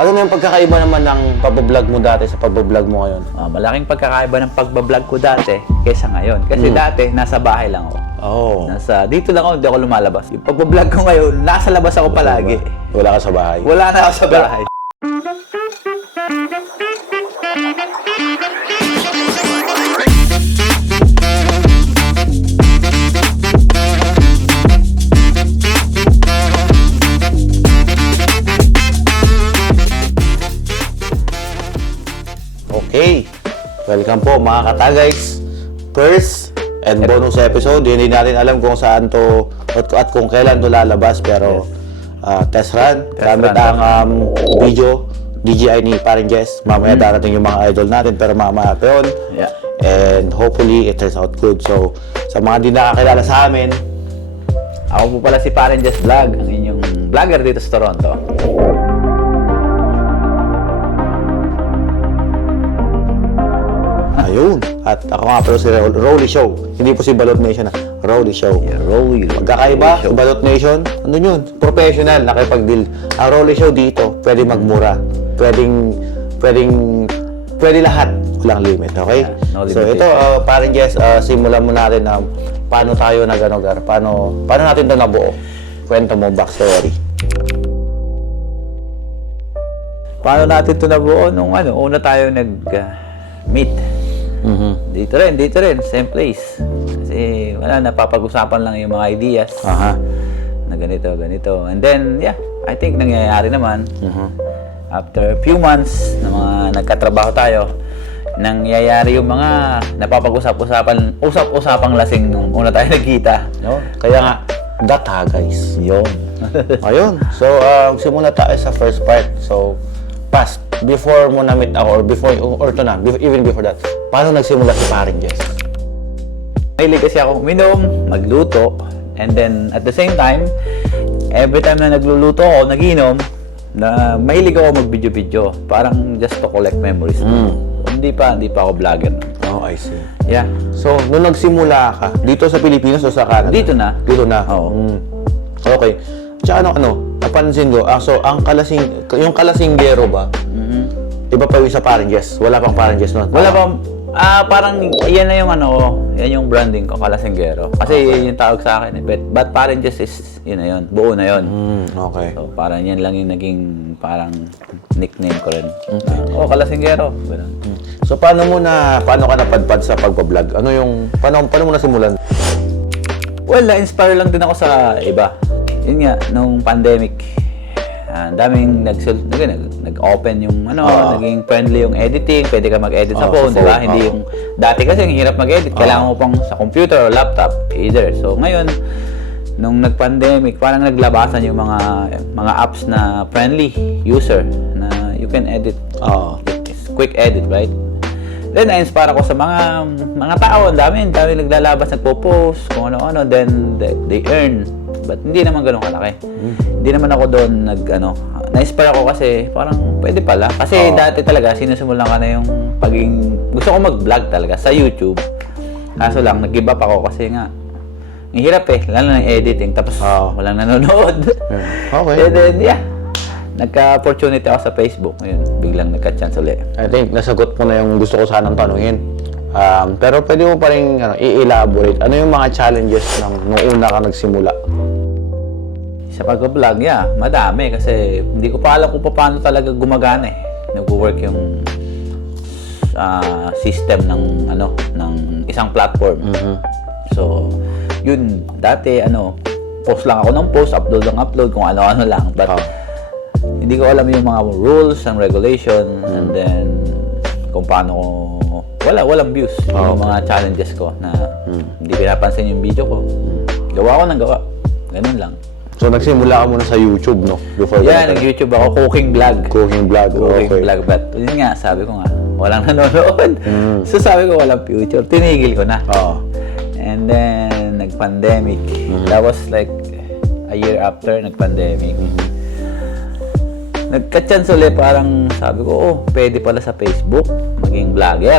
Ano na yung pagkakaiba naman ng pagbablog mo dati sa pagbablog mo ngayon? Malaking pagkakaiba ng pagbablog ko dati kaysa ngayon. Kasi dati, nasa bahay lang ako. Oo. Dito lang ako, hindi ako lumalabas. Yung pagbablog ko ngayon, nasa labas ako palagi. Wala ka sa bahay? Wala na ako sa bahay. Okay. Welcome po mga katagays. First and bonus episode. Hindi natin alam kung saan to at kung kailan to lalabas. Pero test run. Gamit ang video DJI ni Paring Jess. Mamaya darating yung mga idol natin. Pero mamaya pa yun. Yeah. And hopefully it turns out good. So sa mga di nakakilala sa amin, Ako po pala si Paring Jess Vlog, ang inyong vlogger dito sa Toronto. ayun. At ako nga pero si Rolly Show. Hindi po si Balot Nation na. Rolly Show. Yeah, Rolly. Magkakaiba, si Balot Nation, ano yun? Professional, nakipag-deal. Ang Rolly Show dito, pwede magmura. Pwede lahat. Walang limit, okay? Yeah, no so limitation. ito, Paring Jess, simulan mo natin na paano tayo nag-anogar, paano natin ito nabuo? Kwento mo, backstory. Paano natin ito nabuo? Nung una tayo nag-meet. Dito rin, same place. Kasi napapag-usapan lang yung mga ideas. Aha. Na ganito. And then, yeah, I think nangyayari naman. After a few months na mga nagkatrabaho tayo, nangyayari yung mga usap-usapang lasing nung una tayo nagkita. No? Kaya nga, data guys. Yun. Ayun. So, simula tayo sa first part. So, past, before mo na-meet ako, even before that, paano nagsimula si Paring Jess? Mahilig kasi ako uminom, magluto, and then at the same time, every time na nagluluto ako, nagiinom, na mahilig ako mag-video-video. Parang just to collect memories. Hindi pa ako vlogger. Oh, I see. Yeah. So, nung nagsimula ka, dito sa Pilipinas o sa Canada? Dito na. Dito na? Oo. Okay. Tsaka napansin ko, so, yung kalasinggero ba, iba pa yung sa Paring Jess? Wala pang Paring Jess nun? Wala pa, parang yan na yung yan yung branding ko, Kalasinggero. Kasi yun yung tawag sa akin. But parang just is, yun na yun, buo na yun. Okay. So, parang yan lang yung naging parang nickname ko rin. Kalasinggero. So, paano ka napadpad sa pagbablog? Paano mo nasimulan? Well, na-inspire lang din ako sa iba. Yun nga, nung pandemic, daming nag-open yung naging friendly yung editing, pwede ka mag-edit sa phone, di ba? Hindi yung dati kasi ang hirap mag-edit, kailangan mo pang sa computer o laptop, either. So ngayon, nung nag-pandemic, parang naglabasan yung mga apps na friendly user na you can edit. It's quick edit, right? Then na-inspire ako sa mga tao, ang dami naglalabas, nagpo-post, kung ano-ano, then they earn. But hindi naman ganun kalaki. Hindi naman ako doon na-inspire ako kasi parang pwede pala. Kasi dati talaga sinisimulan ka na yung gusto ko mag-vlog talaga sa YouTube. Kaso lang, nag-give up ako kasi nga, ang hirap lalo na yung editing, tapos walang nanonood. Okay. And then, yeah, nagka-opportunity ako sa Facebook. Ngayon, biglang nagka-chance ulit. I think nasagot mo na yung gusto ko sanang tanungin. Pero pwede mo pa rin i-elaborate. Ano yung mga challenges nung una ka nagsimula? Sa pag-vlog, yeah, madami kasi hindi ko pa alam kung paano talaga gumagana nag-work yung system ng isang platform. So, yun, dati post lang ako ng post, upload kung ano-ano lang. But hindi ko alam yung mga rules and regulation, and then kung paano walang views yung mga challenges ko na hindi pinapansin yung video ko. Gawa ko ng gawa. Ganun lang. So, nagsimula ka muna sa YouTube, no? Before Nag-YouTube ako, cooking vlog. Cooking vlog, okay. Vlog, but yun nga, sabi ko nga, walang nanonood. So sabi ko, walang future. Tinigil ko na. And then, nag-pandemic. That was like a year after nag-pandemic. Nagka-chance ulit, parang sabi ko, pwede pala sa Facebook maging vlogger.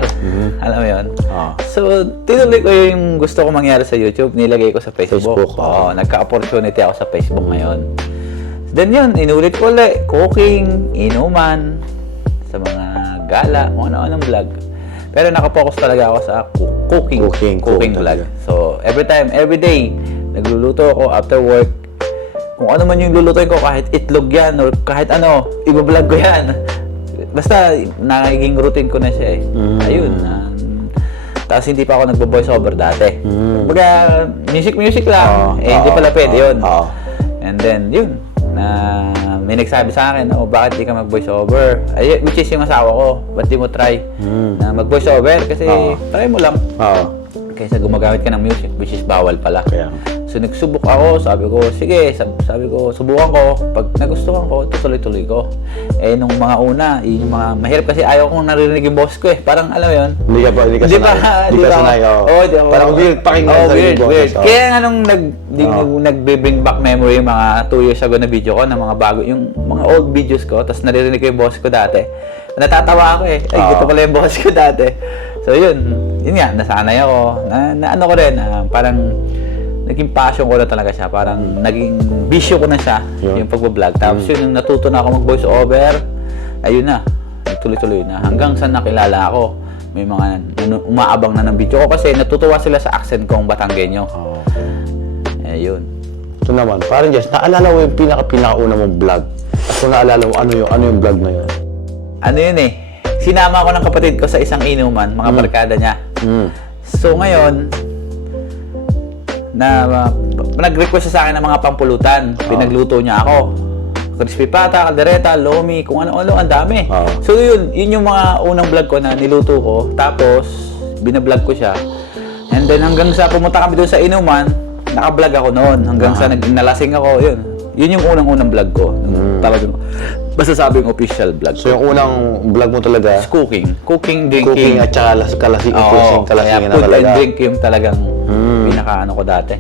Alam mo yun? So, tinuloy ko yung gusto ko mangyari sa YouTube, nilagay ko sa Facebook. Nagka-opportunity ako sa Facebook ngayon. Then yun, inulit ko ulit. Cooking, inuman, sa mga gala, kung ano-anong vlog. Pero nakapokus talaga ako sa cooking Cooking vlog. talaga. So, every day, nagluluto ako after work. Kung ano man yung lulutuin ko, kahit itlog yan or kahit ano, ibablog ko yan. Basta, nagiging routine ko na siya eh. Ayun. Tapos hindi pa ako nagbo-voice over dati. Kumbaga, music lang. Hindi pala pwede yun. And then, yun. May nagsabi sa akin, bakit di ka mag-voice over? Ay, which is yung asawa ko. Ba't di mo try na mag-voice over? Kasi try mo lang. Kaysa gumagamit ka ng music, which is bawal pala. So nagsubok ako, sabi ko, sige, sabi ko, subukan ko. Pag nagustuhan ko, tutuloy-tuloy ko. Eh, nung mga una, yung mga mahirap kasi ayaw kong naririnig yung boss ko eh. Parang, alam mo yun? Hindi ka sanay. Parang weird pakinggan sa sarili boses. Kaya nga nung nag-bring back memory yung mga 2 years ago na video ko, na mga bago, yung mga old videos ko, tapos naririnig ko yung boss ko dati. Natatawa ako eh. Ay, ito pala yung boss ko dati. So yun nga, nasanay ako. Na ano ko rin, parang naging passion ko na talaga siya. Parang naging bisyo ko na siya, yung pagbablog. Tapos yun, yung natuto na ako mag-voice over, ayun na, tuloy-tuloy na. Hanggang sa nakilala ako, may mga umaabang na ng video ko kasi natutuwa sila sa accent kong Batanggenyo. Ayun. Ito naman, parang Jess, naalala mo yung pinaka-una mong vlog? At kung naalala mo, ano yung vlog na yun? Ano yun eh, sinama ko ng kapatid ko sa isang inuman, mga barkada niya. So ngayon, nag-request siya sa akin ng mga pampulutan. Pinagluto niya ako. Crispy pata, kaldereta, lomi, kung ano-ano, ang dami. So yun yung mga unang vlog ko na niluto ko. Tapos, binablog ko siya. And then hanggang sa pumunta kami doon sa inuman, naka-vlog ako noon. Hanggang sa nalasing ako, yun. Yun yung unang-unang vlog ko. Talagang, basta sabing official vlog. So yung unang vlog mo talaga? Cooking, drinking. Cooking at saka kalasing na kaya talaga. food and drink yung talagang pinaka-ano ko dati.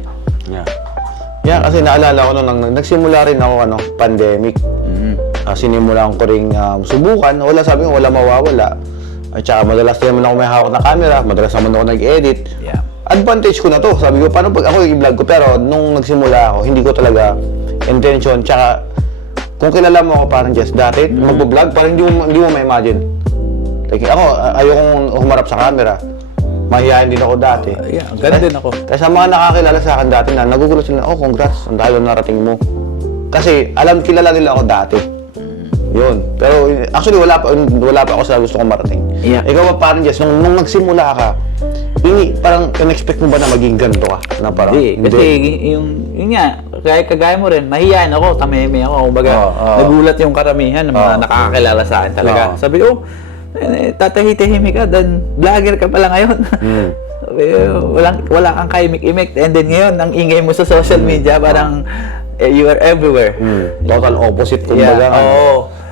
Yeah, kasi naalala ko nung nagsimula rin ako, pandemic. Sinimulan ko rin subukan. Sabi ko, wala mawawala. At saka madalas naman ako may hawak na camera, madalas naman ako nag-edit. Yeah. Advantage ko na to. Sabi ko, paano pag ako i-vlog ko? Pero nung nagsimula ako, hindi ko talaga intention. Tsaka, kung kilala mo ako parang Jess, dati, mag-vlog, parang hindi mo ma-imagine. Like, ako, ayokong humarap sa camera. Mahihayin din ako dati. Ganun din ako. Kasi sa mga nakakilala sa akin dati na, nagugulat sila, congrats, ang dahil narating mo. Kasi, kilala nila ako dati. Yun. Pero, actually, wala pa ako sa gusto kong marating. Yeah. Ikaw pa parang Jess, nung nagsimula ka, parang in-expect mo ba na maging ganito ka? Na parang, Hindi. Kasi yun nga, kagaya mo rin, mahihayin ako, tameme ako. Kumbaga, nagulat yung karamihan ng mga nakakakilala sa akin talaga. Sabi, tatahitahimik ka, then vlogger ka pala ngayon. Wala kang kaimik-imik. And then ngayon, ang ingay mo sa social media, parang you are everywhere. Total opposite, kumbaga.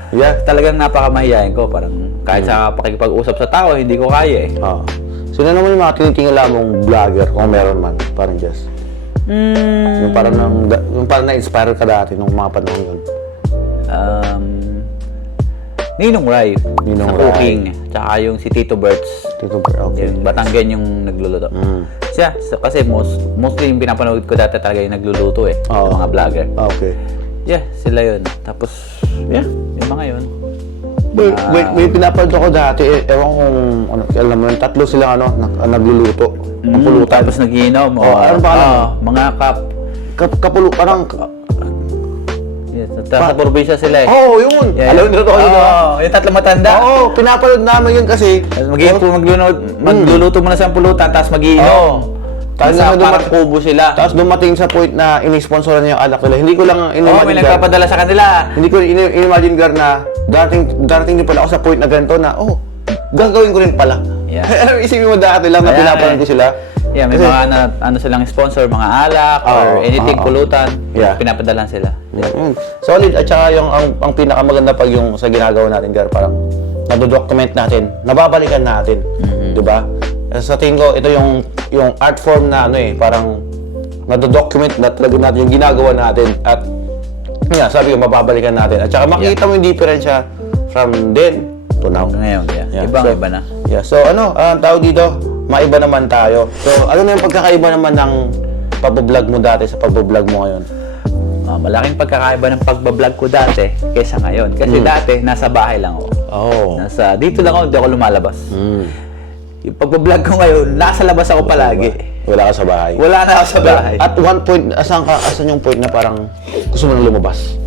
Yeah, talagang napakamahihayin ko. Parang kahit sa pakikipag-usap sa tao, hindi ko kaya eh. Sino naman yung mga tinitingala mong vlogger, kung meron man, parang Jess? Yung parang na-inspire ka dati nung mga panahon yun. Ninong Rai, Ninong sa Rai. cooking. Tsaka yung si Tito Berts. Okay. Yung Batanggen yung nagluluto. Siya, kasi mostly yung pinapanood ko dati talaga yung nagluluto eh. Yung mga vlogger. Okay. Yeah, sila yun. Tapos, yung mga yun. May pinapanood ako dati, ewan kung, alam mo yun, 3 sila nagluluto. Napulutan. Tapos nagiinom. Ano ba mga parang, sa probinsya sila eh. Yun. Yeah, Alam mo nito ako yun. Yung tatlong matanda. Pinapanood namin yun kasi. Magluluto muna sa pulutan, tapos magiinom. Parang kubo sila. Tapos dumating sa point na ini-sponsoran niya yung alak nila. Hindi ko lang may nagpapadala sa kanila. Hindi ko in-imagine na darating din pala ako sa point na ganito na, gagawin ko rin pala. Yeah. Isipin mo dati lang na pinapanood ko sila. Yeah, may mga silang sponsor, mga alak or anything pulutan. Pinapadalan sila. Solid. At saka ang pinakamaganda pag yung sa ginagawa natin, parang nadodocument natin, nababalikan natin. Diba? Sa tingin ko, ito yung art form na parang nadodocument na talaga natin yung ginagawa natin. At sabi ko, mababalikan natin. At saka makikita mo yung diferensya from then to now. Ngayon, Ibang-iba na. So, ang tawag dito, maiba naman tayo. So, ano na yung pagkakaiba naman ng pagbablog mo dati sa pagbablog mo ngayon? malaking pagkakaiba ng pagbablog ko dati kaysa ngayon. Kasi dati, nasa bahay lang ako. Oh. Dito lang ako, hindi ako lumalabas. Yung pagbablog ko ngayon, nasa labas ako palagi. Wala ka sa bahay. Wala na ako sa bahay. At one point, asan yung point na parang gusto mo nang lumabas?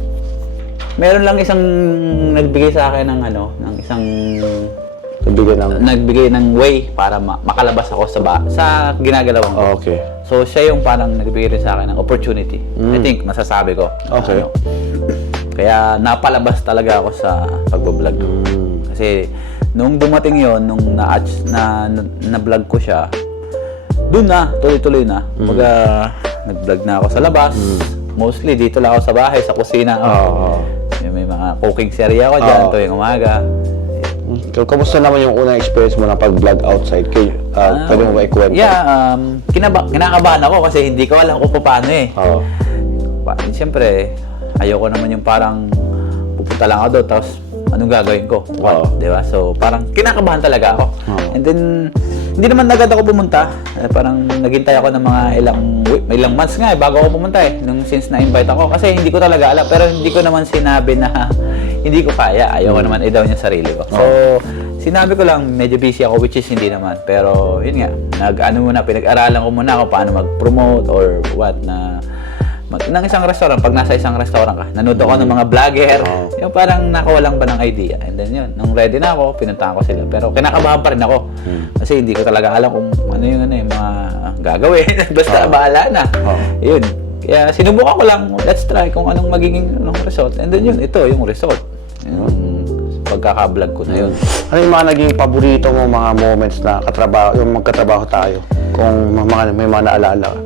Meron lang isang nagbigay sa akin ng isang nagbigay ng way para makalabas ako sa ginagalawan ko. Okay. So siya yung parang nagbigay rin sa akin ng opportunity. I think masasabi ko. Okay. Kaya napalabas talaga ako sa pagbablog. Kasi nung dumating yon, nung na-vlog ko siya, doon na, tuloy-tuloy na. Nag-vlog na ako sa labas. Mostly dito lang ako sa bahay, sa kusina. May mga cooking serye ako dyan tuwing umaga. Kamusta naman yung unang experience mo na pag-vlog outside? Pwede mo ba ikwento? Yeah, kinakabahan ako kasi hindi ko alam kung paano eh. Siyempre, ayoko naman yung parang pupunta lang ako doon tapos anong gagawin ko? Diba? So, parang kinakabahan talaga ako. And then, hindi naman agad ako pumunta. Parang naghintay ako ng mga ilang months nga bago ako pumunta since na-invite ako. Kasi hindi ko talaga alam. Pero hindi ko naman sinabi na hindi ko kaya. Ayoko naman i-down yung sarili ko. So, sinabi ko lang, medyo busy ako, which is hindi naman. Pero, yun nga, pinag-aralan ko muna ako paano mag-promote or what ng isang restaurant. Pag nasa isang restaurant ka, nanood ako ng mga vlogger. Yung parang nakawalan ba ng idea. And then yun, nung ready na ako, pinuntahan ko sila. Pero kinakabahan pa rin ako. Kasi hindi ko talaga alam kung ano yung mga gagawin. Basta bahala na. Yun. Kaya sinubukan ko lang, let's try kung anong magiging result. And then yun, ito yung result. Yung pagkaka-vlog ko na yun. Ano yung mga naging paborito mo mga moments na yung magkatrabaho tayo? Kung may mga naalala ka?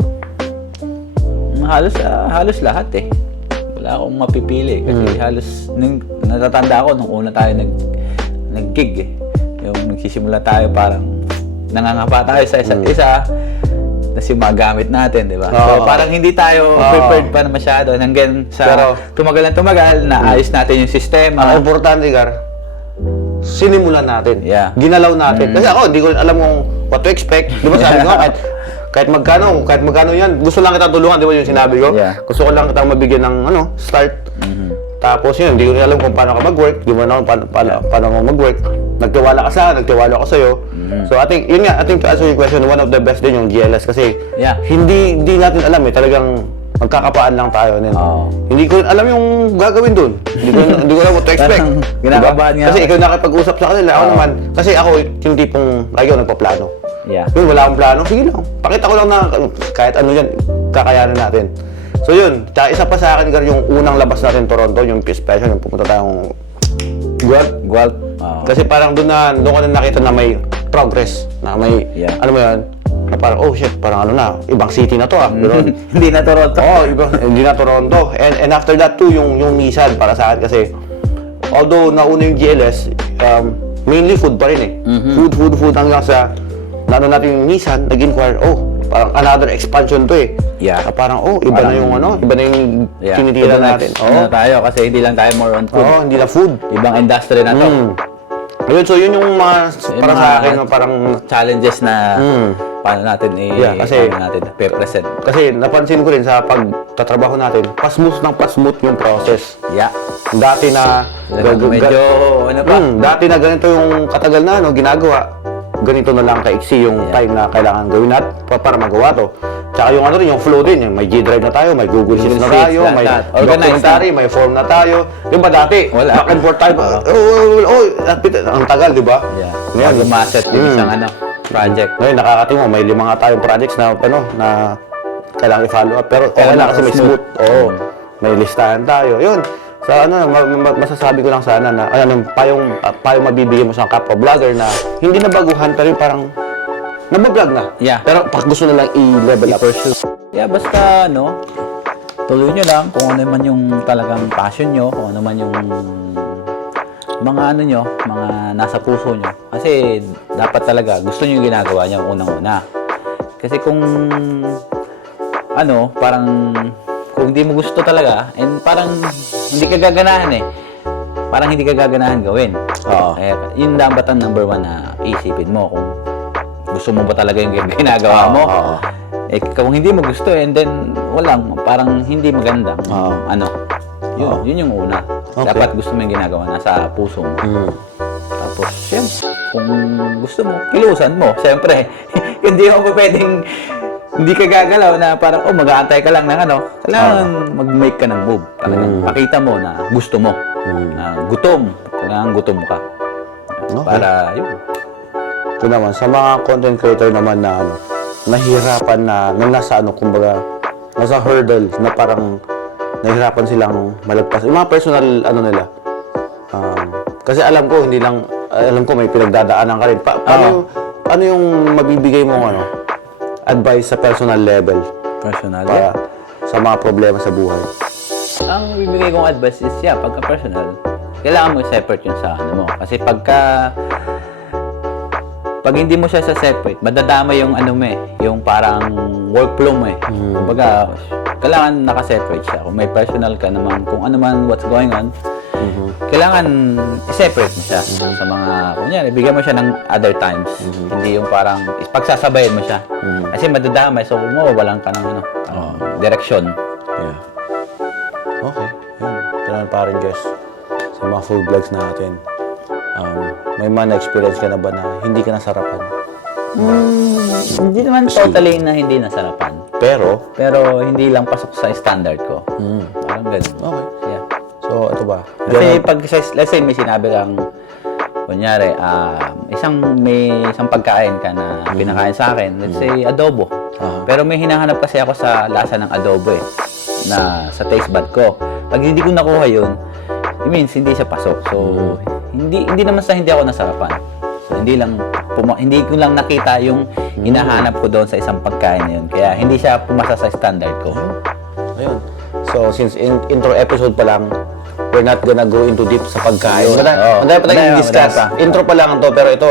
Halos lahat eh. Wala akong mapipili kasi halos natatanda ako nung una tayo nag-gig eh. Yung nagsisimula tayo parang nangangapa tayo sa isa't isa tapos yung mga gamit natin, di ba? So parang hindi tayo prepared pa na masyado hanggang sa tumagal, naayos natin yung sistema. Ang importante, Gar, sinimulan natin. Yeah. Ginalaw natin. Kasi ako, hindi ko alam kung what to expect. Di ba sabi ko, kahit magkano yan, gusto lang kita tulungan, di ba yung sinabi ko? Yeah. Gusto ko lang kita mabigyan ng start. Tapos yun, hindi ko alam kung paano ka mag-work, di mo na kung paano ka mag-work. Nagtiwala ka nagtiwala ako sa'yo. So I think to answer your question, one of the best din yung GLS kasi hindi natin alam talagang magkakapaan lang tayo. Hindi ko alam yung gagawin dun. Hindi ko alam what to expect. Kinakabahan nga. Kasi ikaw nakipag-usap sa kanila, ako naman. Kasi ako yung tipong lagi ako nagpaplano. Yun, wala akong plano, sige lang. Pakita ko lang na kahit ano yan, kakayanin natin. So yun, isa pa sa akin, Gar, yung unang labas natin Toronto, yung special, yung pupunta tayong Guelph. Kasi parang doon ko na nakita na may progress, na may, ano mo yan, na parang, oh shit, parang ibang city na to Hindi na Toronto. Hindi na Toronto. And after that too, yung Nissan para sa akin kasi, although nauna yung GLS, mainly food pa rin eh. Food hanggang sa, natin yung Nissan, nag-inquire, parang another expansion to eh. Na parang, iba na yung tinitira natin. Na tayo kasi hindi lang tayo more on food. Hindi lang food. Ibang industry na to. Ayun, so yun yung mga, para sa akin, parang challenges na paano natin paano natin pe-present. Kasi napansin ko rin sa pagtatrabaho natin, pa-smooth yung process. Dati na, dati na ganito yung katagal na ginagawa. Ganito na lang kaiksi yung time na kailangan gawin para magawa to. Tsaka yung yung flow din, may G-Drive na tayo, may Google Sheets na tayo, may documentary, may form na tayo. Di ba dati, back and forth tayo, ang tagal, di ba? Ngayon, lumaset yung isang project. Ngayon, nakakatimo, may 5 nga tayong projects na kailangan i-follow up. Pero okay na kasi may smooth. May listahan tayo. Yun. So masasabi ko lang sana na payong mabibigyan mo sa kapwa vlogger na hindi na baguhan pero parang nabablog na. Pero pag gusto na lang i-level up. Basta tuloy nyo lang kung ano man yung talagang passion nyo, kung ano man yung mga mga nasa puso nyo. Kasi dapat talaga gusto nyo yung ginagawa nyo unang-una. Kasi kung parang kung hindi mo gusto talaga, and parang hindi ka gaganahan Parang hindi ka gaganahan gawin. Yun dapat ang number 1 na isipin mo kung gusto mo ba talaga yung ginagawa mo. Kung hindi mo gusto, and then walang, parang hindi magandang, yun yung una. Okay. Dapat gusto mo yung ginagawa, nasa puso mo. Tapos, siyempre, kung gusto mo, kilusan mo. Siyempre, hindi mo pwedeng, hindi ka gagalaw na parang, mag-aantay ka lang ng Kailangan mag-make ka ng move. Talagang pakita mo na gusto mo. Na gutom. Kailangan gutom ka. Okay. Para, yun. Ito naman, sa mga content creator naman na nahihirapan na nasa kumbaga, nasa hurdle na parang nahihirapan silang malagpas. Yung mga personal, nila. Kasi alam ko may pinagdadaanan ka rin. Ano yung mabibigay mo advice sa personal level? Personal? Para sa mga problema sa buhay. Ang bibigay kong advice is, pagka personal, kailangan mo i-separate yun sa mo. Kasi pag hindi mo siya sa separate, madadama yung yung parang workflow mo eh. Kumbaga, kailangan naka-separate siya. Kung may personal ka naman, kung ano man what's going on, kailangan i-separate mo siya sa mga, kunyari, bigyan mo siya ng other times. Hindi yung parang, pagsasabayin mo siya. Kasi madadamay, so mawawalan ka ng direction. Yeah. Okay. Yan. Ito naman parang guys, sa mga food vlogs natin. May mga na-experience ka na ba na hindi ka nasarapan? Hindi naman totally na hindi nasarapan. Pero hindi lang pasok sa standard ko. Parang ganun. Okay. Yeah. So, ito ba? Kasi let's say may sinabi kang, kunyari, may isang pagkain ka na pinakain sa akin, let's say adobo. Pero may hinahanap kasi ako sa lasa ng adobo na sa taste bud ko. Pag hindi ko nakuha yun, it means hindi siya pasok. So, hindi naman sa hindi ako nasarapan. So, hindi ko lang nakita yung hinahanap ko doon sa isang pagkain na yun. Kaya hindi siya pumasa sa standard ko. Ayun. So, since intro episode pa lang, we're not gonna go into deep sa pagkain. Madami pa tayong discuss. Intro pa lang to, pero ito,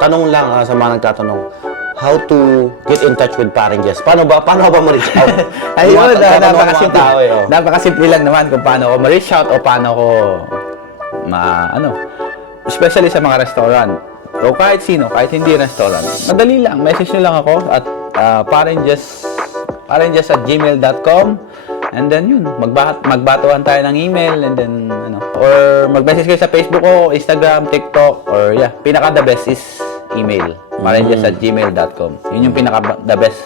tanong lang sa mga nagtatanong, how to get in touch with Paring Jess? Paano ba ma-reach out? Ayun, napakasimple lang naman kung paano ako ma-reach out o paano ako especially sa mga restaurant o kahit sino, kahit hindi restaurant. Madali lang, message nyo lang ako at paringjes@gmail.com, and then yun, magbatuhan tayo ng email, and then or mag-message kayo sa Facebook ko, Instagram, TikTok, or pinaka the best is email, paringjes@gmail.com. Yun yung pinaka the best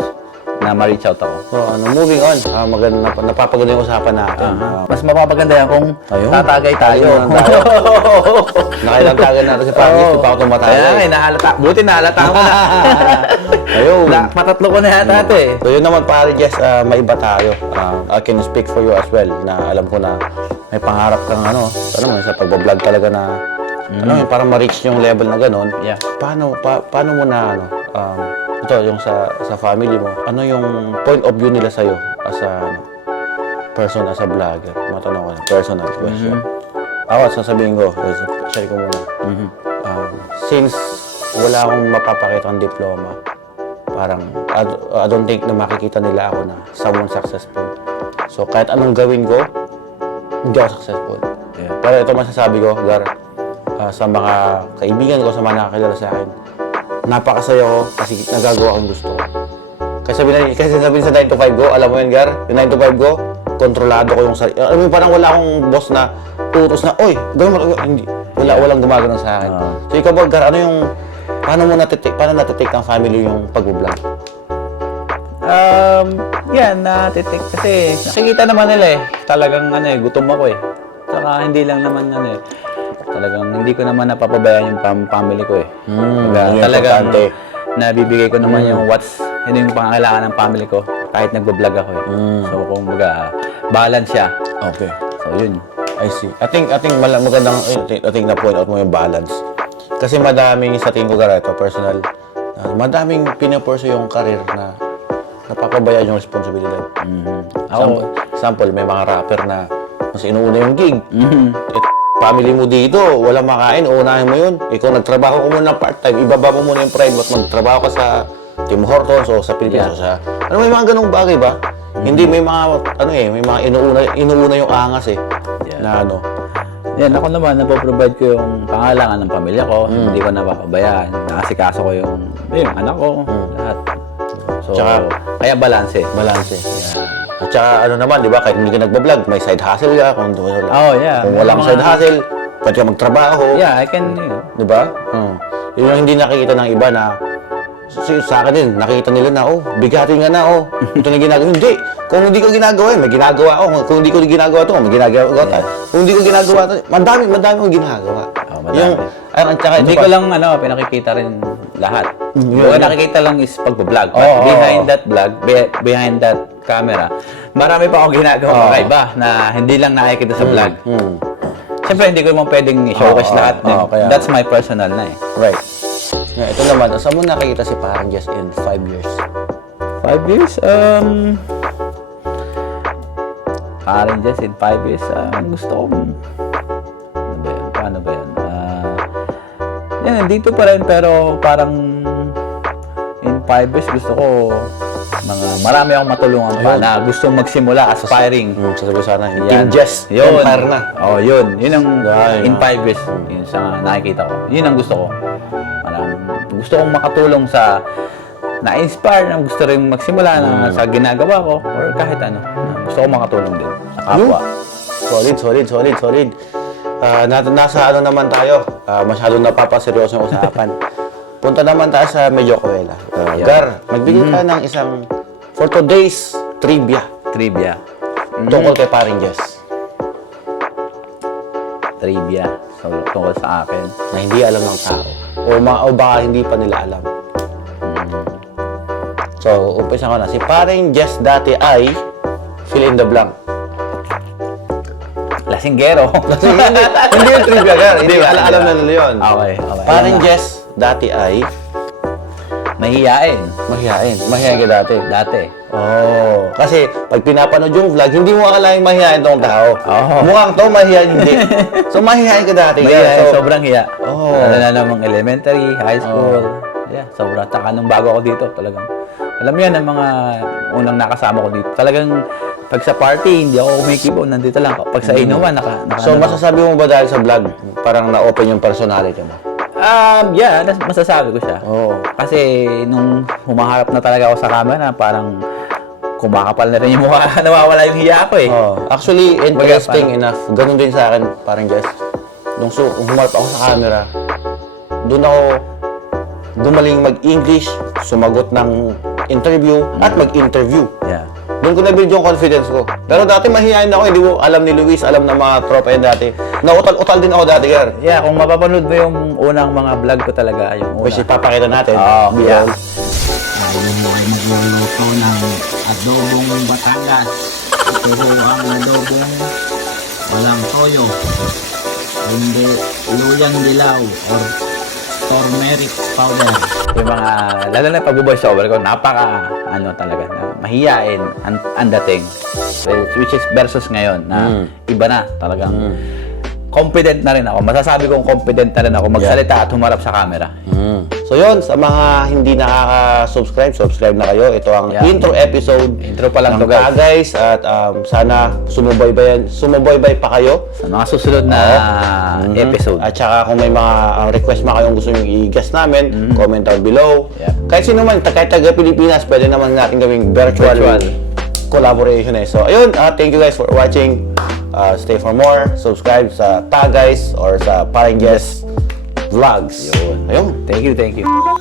na ma-reach out ako. So, moving on. Maganda, napapaganda yung usapan natin. Mas mapapaganda yan kung tatagay tayo. Nakailantagan natin si Paring Jess, di pa ako tumatagay. Buti nahalata mo na. Ayun. Patatlo ko na yata ito eh. So, yun naman, Paring Jess, may iba tayo. I can speak for you as well, na alam ko na may pangarap kang sa pagbablog talaga na parang ma-reach yung level na gano'n. Yeah. Paano mo na ito yung sa family mo, ano yung point of view nila sa'yo as a person, as a vlogger? Matanong ko na, personal question. Ako, sasabihin ko, share ko muna. Since wala akong mapapakita ng diploma, parang I don't think na makikita nila ako na someone successful. So kahit anong gawin ko, hindi ako successful. Yeah. Pero ito masasabi ko, Gar, sa mga kaibigan ko, sa mga nakakilala sa akin, napakasaya ko kasi nagagawa akong gusto ko. Kasi sabihin sa 9 to 5 go, alam mo yun, Gar? Yung 9 to 5 go, kontrolado ko yung sarili. Alam mo, parang wala akong boss na tutos na, oy, gawin mo, hindi. Walang gumagano sa akin. So ikaw ba, Gar, paano natitake ng family yung pag-vlog? Natitik. Kasi nakikita naman nila talagang gutom ako eh. Saka hindi lang naman talagang hindi ko naman napapabayaan yung family ko eh. Talagang nabibigay ko naman yung yung pangangailangan ng family ko kahit nagbo-vlog ako eh. So kumbaga balance siya. Okay. So yun. I see. I think magandang na point out mo yung balance. Kasi madaming sa tingin ko, Gar, ito personal, madaming pinapursue yung career na napapabayaan yung responsibilidad. Example, may mga rapper na mas inuuna yung gig. Family mo dito, walang makain, uunahin mo yun. Ikaw nagtrabaho ko muna part-time, ibaba mo muna yung private, magtrabaho ka sa Tim Hortons o sa Pilipinas. Yeah. May mga ganung bagay ba? Hindi, may mga, may mga inuuna yung angas eh. Yeah. Na Yan, ako naman, napoprovide ko yung pangangailangan ng pamilya ko. Hindi ko napapabayaan. Nakasikaso ko yung anak ko, lahat. So, kaya balance eh. Balance. Yeah. At saka ano naman, di ba, kahit hindi ka nagbablog, may side hustle ka. Kung Oh, yeah. Kung walang Mga- side hustle, pwede ka magtrabaho. Yeah, I can, Di ba? Yun yung hindi nakikita ng iba na sa akin din, nakita nila na, oh, bigatin nga na, oh. Ito na ginagawa. Hindi. Kung hindi ko ginagawa, may ginagawa ako. Kung hindi ko ginagawa ito, may ginagawa tayo. Kung hindi ko ginagawa ito, madami kong ginagawa. Oh, madami. Yung, at saka Hindi ito ko pa- lang pinakikita rin lahat. Yun. Yung nakikita lang is pagbablog. But Oo, behind that vlog, behind that camera, marami pa ako ginagawa Oo. kakaiba na hindi lang nakikita sa vlog. Siyempre, hindi ko naman pwedeng i-showcase Oo, lahat. oo, kaya- That's my personal na eh. Right. Yeah, ito naman, saan mo nakikita si parang just in 5 years? 5 years? Parang just in 5 years, gusto ko, ano ba yun? Paano ba yun? Yan, dito pa rin, pero parang in 5 years gusto ko marami akong matulungan pa Ayun. na gustong magsimula, aspiring. Sasabi sana, yung Yan. Team Jess, Yun. empire na. Oh, yun. Yun ang Ay, in no. 5 years. Yun sa nakikita ko. Yun ang gusto ko. Parang gusto kong makatulong sa na-inspire na gusto rin magsimula na sa ginagawa ko or kahit ano. Gusto kong makatulong din sa kapwa. Solid. Nasa ano naman tayo, masyadong napapaseryoso yung usapan. Punta naman tayo sa medyo kuwela. Gar, magbigay ka ng isang for today's trivia Trivia. tungkol kay paring Jess Trivia. So, tungkol sa akin. na hindi alam ng tao o baka hindi pa nila alam. So, umpisa ko na. Si paring Jess dati ay fill in the blank. Lasinggero. Hindi yung trivia, Gar. Hindi, ba? alam na nila yun. Okay. Paring Jess dati ay Mahihiyain. Mahihain ka dati. Dati. Oh, kasi pag pinapanood yung vlog, hindi mo akalaing mahihain tong tao. Oo. Mukhang to mahihain hindi. So mahihain ka dati. Mahihiyain, So, sobrang hiya. Oo. Lalo na namang elementary, high school. Yeah, sobrang. Tsaka nung bago ako dito, talagang, alam mo yan, ang mga unang nakasama ko dito. Talagang, pag sa party, hindi ako kumikibo, nandito lang. Pag sa inuman, so masasabi mo ba dahil sa vlog, parang na-open yung personality mo? Yeah, masasabi ko siya. Oo. Kasi nung humaharap na talaga ako sa camera, parang kumakapal na rin yung mukha, nawawala yung hiya ko eh. Oh, actually, interesting enough. Ganun din sa akin, parang Jess. Nung humarap ako sa camera, doon ako gumaling mag-English, sumagot ng interview, at mag-interview. Yeah. Doon ko na-build yung confidence ko. Pero dati mahihain ako, hindi mo alam ni Luis, alam ng mga tropa yan dati. Nautal-utal din ako dati, Gar. Yeah, kung mapapanood mo yung unang mga vlog ko talaga, yung una. Which ipapakita natin. Oh, yeah. Ngayon mo ay magluluto ng adobong Batangas. Ito ho ang adobong walang toyo. Hindi luyang dilaw or turmeric powder. Yung mga, lalo na pag-voice over ko, napaka, talaga, na mahiyain ang dating. Which is versus ngayon, na iba na, talagang confident na rin ako. Masasabi kong confident na rin ako magsalita at humarap sa camera. So yun, sa mga hindi nakaka-subscribe, subscribe na kayo. Ito ang Yeah. intro episode. Intro pa lang ng to, guys. guys. At sana sumubaybay pa kayo. Sa mga susunod na episode. At saka kung may mga request mga kayong gusto nyo i-guest namin, comment down below. Yeah. Kahit sino man, kahit taga Pilipinas, pwede naman natin gawing virtual collaboration eh. So ayun, thank you guys for watching. Stay for more. Subscribe sa Guys or sa Paring Jess Vlogs. Yun. Ayun. Thank you.